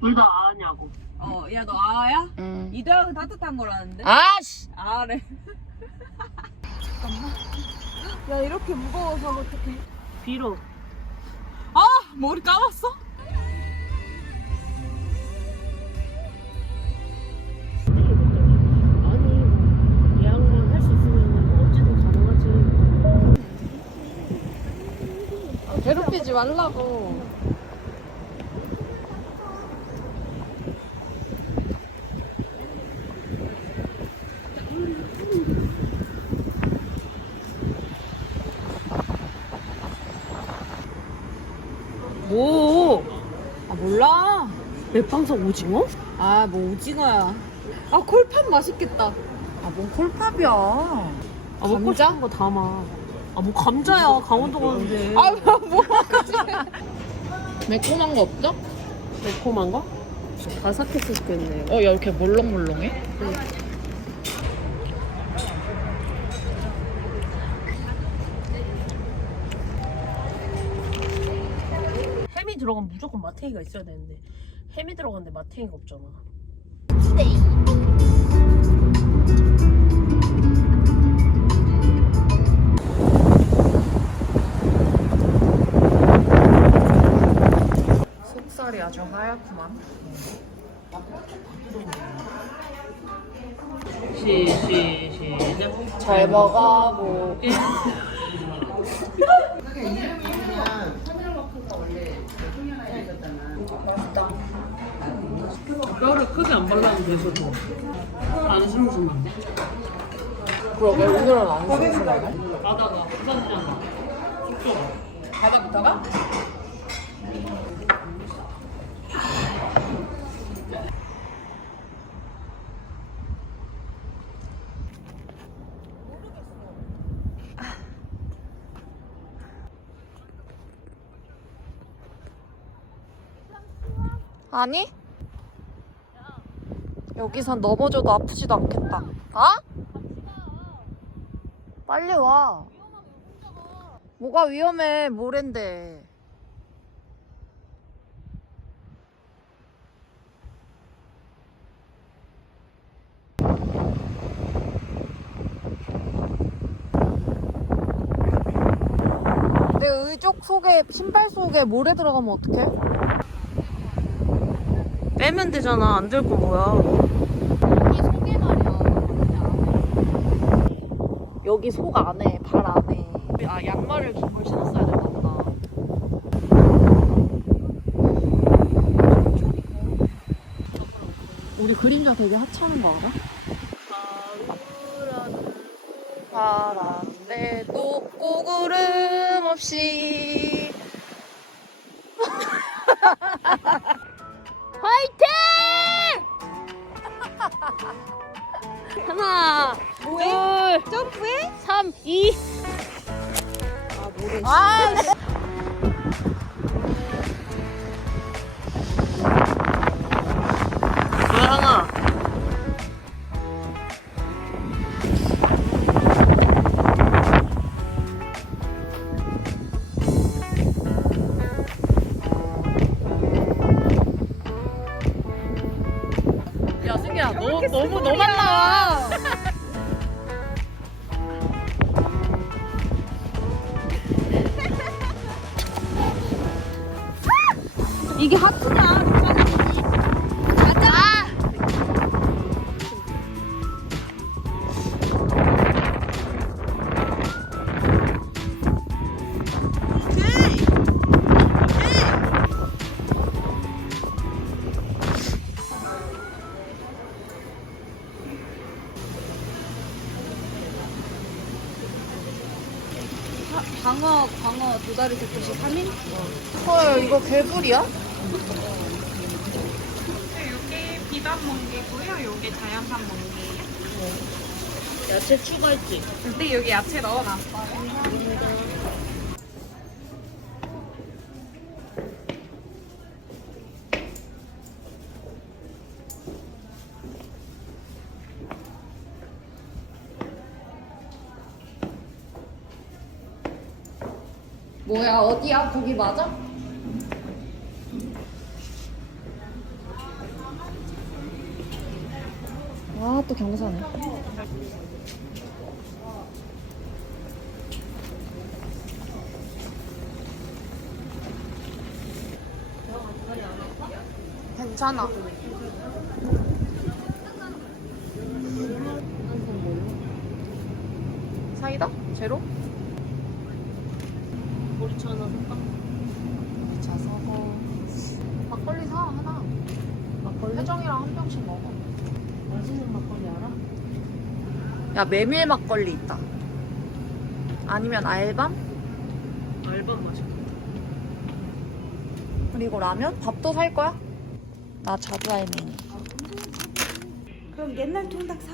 둘 다 아냐고. 어, 야, 너 아야? 응. 이도영은 따뜻한 거라는데? 아씨. 아래. 잠깐만. 야, 이렇게 무거워서 어떡해. 비로. 아! 머리 감았어? 아니, 예약만 할 수 있으면 언제든 가능하지. 괴롭히지 말라고. 뭐? 아, 몰라. 맥방석 오징어? 아, 뭐 오징어야. 아, 콜팝 맛있겠다. 아, 뭔 콜팝이야. 아, 먹고 감자? 싶은 거 담아. 아, 뭐 감자야. 강원도 가는데. 아, 뭐, 그지? 매콤한 거 없죠? 매콤한 거? 바삭했을 좋겠네. 어, 야, 이렇게 물렁물렁해? 햄이 들어가면 무조건 마테이가 있어야 되는데 햄이 들어갔는데 마테이가 없잖아. 속살이 아주 하얗구만. 시, 시, 시작. 잘 먹어보. 뼈를 크게 안 발라도 더. 안 심심한데? 그러게, 오늘은 안 심심하네. 바다가 부산이잖아. 숙소가. 바다부터가? 아니? 여기선 넘어져도 아프지도 않겠다. 아? 빨리 와. 뭐가 위험해? 모랜데. 내 의족 속에 신발 속에 모래 들어가면 어떡해? 빼면 되잖아. 안 될 거 뭐야. 여기 속에 말이야. 여기 속 안에 발 안에. 아 양말을 긴 걸 신었어야 되나 보다. 우리 그림자 되게 하찮은 거 알아? 바람에 높고 구름 없이 화이팅! 하나? 둘, 점프해? 삼, 이. 아, 모래. 아. 이게 하프냐? 가자. 광어, 광어 두 다리 세트씩 3인? 헐 이거 개불이야? 요게 비단 멍게고요. 요게 자연산 멍게예요. 야채 추가했지? 근데 여기 야채 넣어놨어요. 뭐야 어디야 거기 맞아? 이것도 경사네. 괜찮아. 사이다? 제로? 보리차 하나 살까? 자 사고 막걸리 사 하나. 막걸리? 회정이랑 한 병씩 먹어. 맛있는 막걸리 알아? 야 메밀 막걸리 있다. 아니면 알밤? 알밤 맛있겠다. 그리고 라면? 밥도 살 거야? 나 자두 알맹이. 그럼 옛날 통닭 사.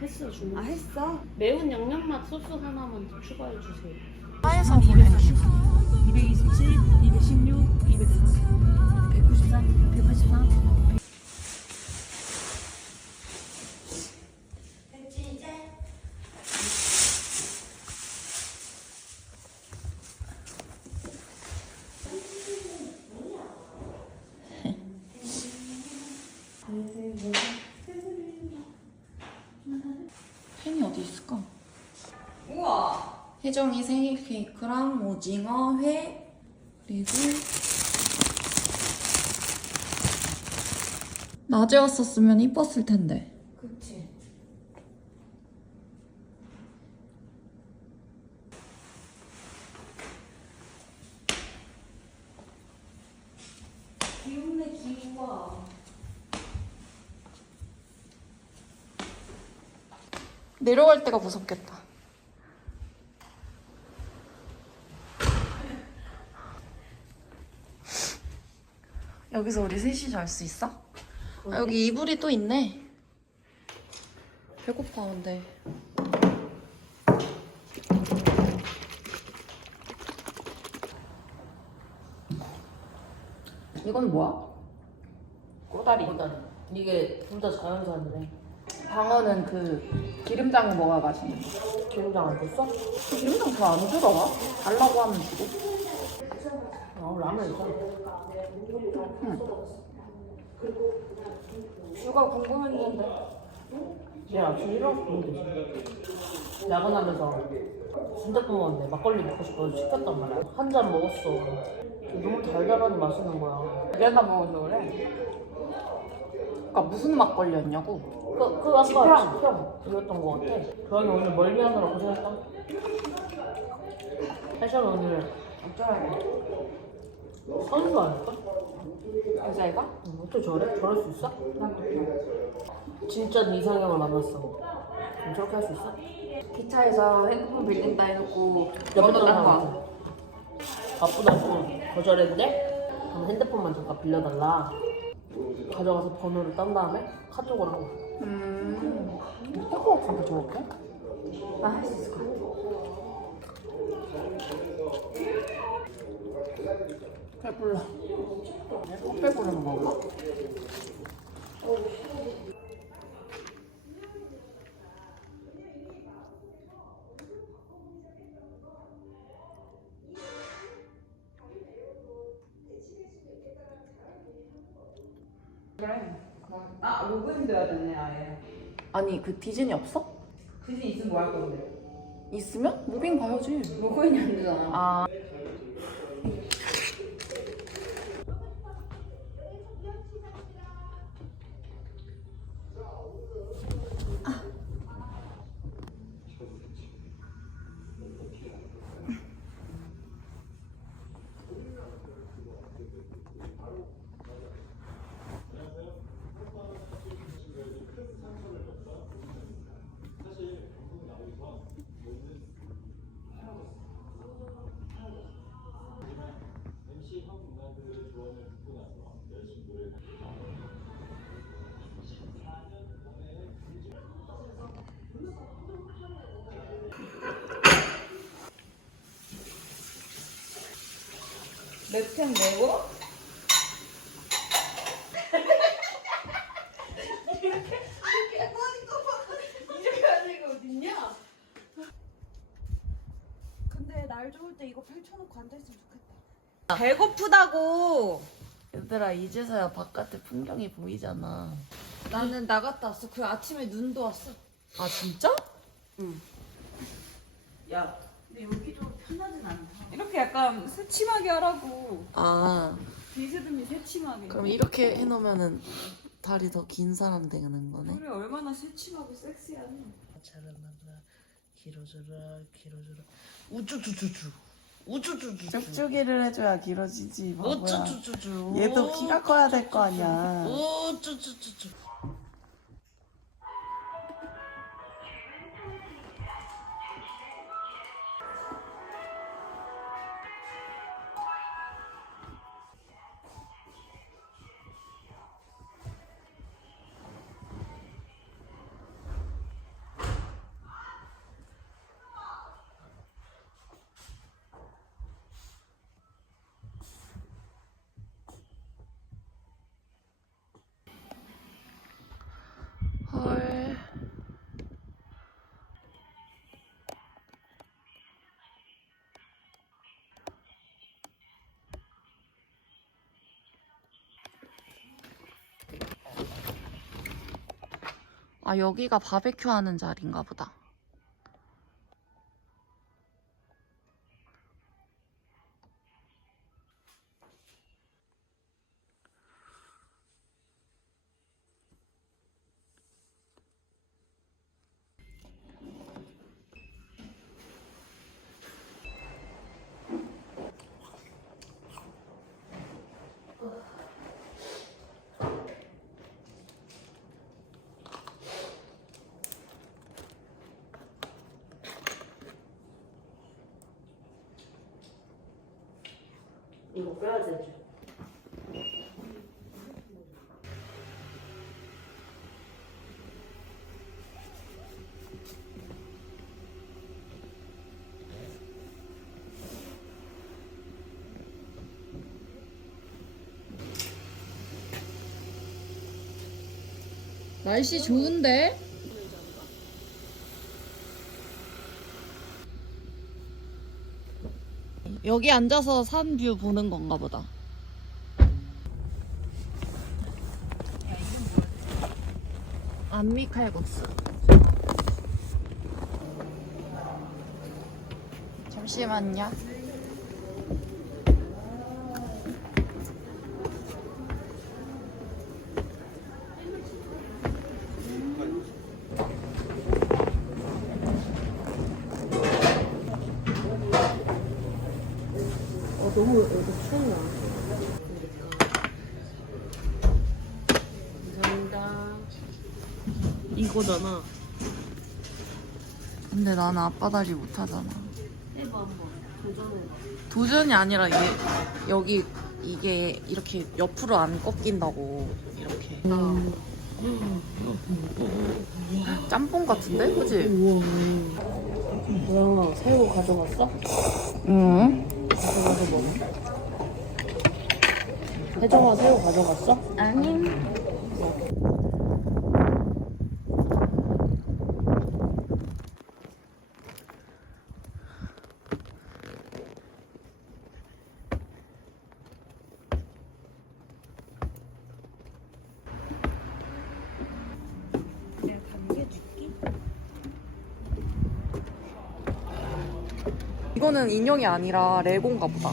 했어 주문. 아 했어. 매운 양념 맛 소스 하나만 더 추가해 주세요. 차에서 보내. 227, 혜정이 생일 케이크랑 오징어 회 그리고 낮에 왔었으면 이뻤을 텐데. 그치. 귀엽네 귀여워. 내려갈 때가 무섭겠다. 여기서 우리 셋이 잘 수 있어? 아, 여기 이불이 또 있네. 배고파 근데. 이건 뭐야? 꼬다리. 꼬다리. 이게 둘 다 자연산이래. 방어는 그 기름장에 먹어야 맛있는 거. 기름장 안 줬어? 그 기름장 잘 안 주더라. 달라고 하면 주고. 아 라면 있잖아. 누가 궁금했는데. 얘 아침 일어나서 보면 되지. 야근하면서 순댓국 먹었는데 막걸리 먹고 싶어서 시켰단 말이야. 한 잔 먹었어. 너무 달달하니 맛있는 거야. 내가 먹어서 그래. 그니까 무슨 막걸리였냐고. 그, 그 아까 지평. 지평 이었던 거 같아. 교환이 오늘 멀미하느라 고생했다. 패션 오늘 어쩌라고. 선수 아닐까? 여자애가? 응, 어떻게 저래? 저럴 수 있어? 난 진짜 네 이상형을 만났어. 그럼 저렇게 할 수 있어? 기차에서 핸드폰 빌린다 해놓고 옆에 번호 딴 사람 거야. 바쁘다고 거절했는데 그럼 핸드폰만 잠깐 빌려달라. 가져가서 번호를 딴 다음에 카톡을 하고. 음. 못할 것 같은데 저렇게? 나할 수 있을 것 같아. 배불러. 꼭 배부르는? 그 아니 그 디즈니 없어? 디즈니 있으면 뭐 할 건데? 있으면 무빙 봐야지. 로그인이 안 되잖아. 아. 맵템 내고? 근데 날 좋을 때 이거 펼쳐놓고 앉아있으면 좋겠다. 배고프다고. 얘들아 이제서야 바깥에 풍경이 보이잖아. 나는 나갔다 왔어. 그 아침에 눈도 왔어. 아 진짜? 야, 근데 여기 좀 편하진 않다. 이렇게 약간 새침하게 하라고. 아 비스듬히 새침하게. 그럼 이렇게 해놓으면은 다리 더 긴 사람 되는 거네. 그래 얼마나 새침하고 섹시하니. 자라나라 길어져라 길어져라 우쭈쭈쭈쭈 우쭈쭈쭈쭈 쭉쭉이를 해줘야 길어지지 바보야. 우쭈쭈쭈쭈 얘도 키가 커야 될 거 아니야. 우쭈쭈쭈쭈 아 여기가 바베큐 하는 자리인가 보다. 이거 빼야 되지 날씨 좋은데? 여기 앉아서 산 뷰 보는 건가 보다. 안미 칼국수. 잠시만요. 너무 여기 추운다 감사합니다 이거잖아 근데 나는 앞바다리 못하잖아. 해봐 한번 도전해 도전이 아니라 이게 여기 이게 이렇게 옆으로 안 꺾인다고 이렇게. 짬뽕 같은데, 그지? 뭐야 새우 가져갔어? 응. 혜정아 새우 가져갔어? 아니. 이거는 인형이 아니라 레고인가 보다.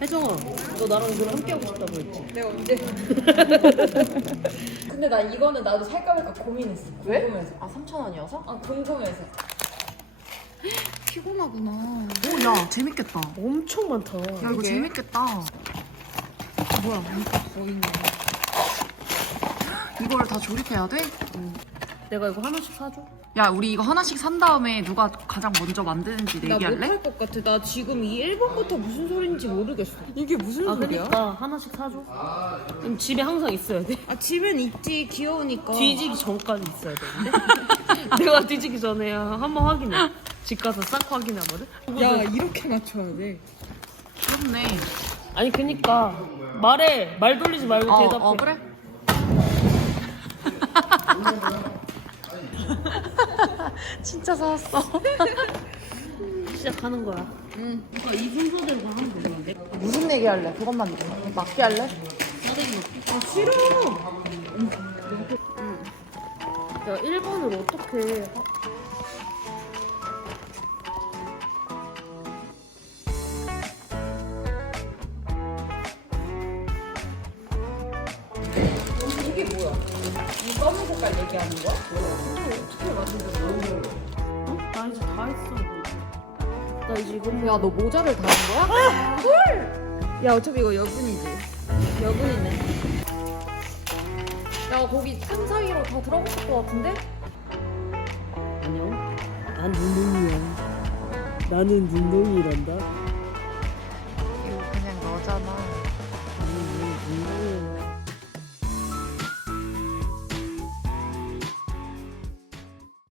혜정아 너 나랑 이걸 함께 하고 싶다고 했지? 내가 언제? 근데 나 이거는 나도 살까 말까 고민했어. 왜? 궁금해서. 아, 3,000원이어서? 아 궁금해서. 피곤하구나. 오, 야, 재밌겠다. 엄청 많다 야, 이거 재밌겠다. 뭐야, 여기 있네. 이걸 다 조립해야 돼? 내가 이거 하나씩 사줘? 야, 우리 이거 하나씩 산 다음에 누가 가장 먼저 만드는지 나 내기할래? 못할 것 같아. 나 지금 이 1번부터 무슨 소리인지 모르겠어. 이게 무슨 아 소리야? 그러니까 하나씩 사줘 그럼 집에 항상 있어야 돼 아 집엔 있지 귀여우니까. 뒤지기 전까지 있어야 되는데 내가 뒤지기 전에 한번 확인해 집 가서 싹 확인하거든 야 이렇게 맞춰야 돼. 그렇네. 아니 그니까 말해 말 돌리지 말고 어, 대답해 어, 그래? 진짜 사왔어. 시작하는 거야 응 그러니까 이 순서대로 하면 되는데 무슨 얘기 할래? 그것만 맞게 할래? 껍데기 먹기. 싫어. 야 일본을 어떻게? 이 했어. 나 이거 야너 모자를 다한 거야? 헐! 야 어차피 이거 여분이지. 여분이네. 야 거기 틈 사이로 다 들어갔을 것 같은데? 안녕. 난 눈동이야. 나는 눈동이란다.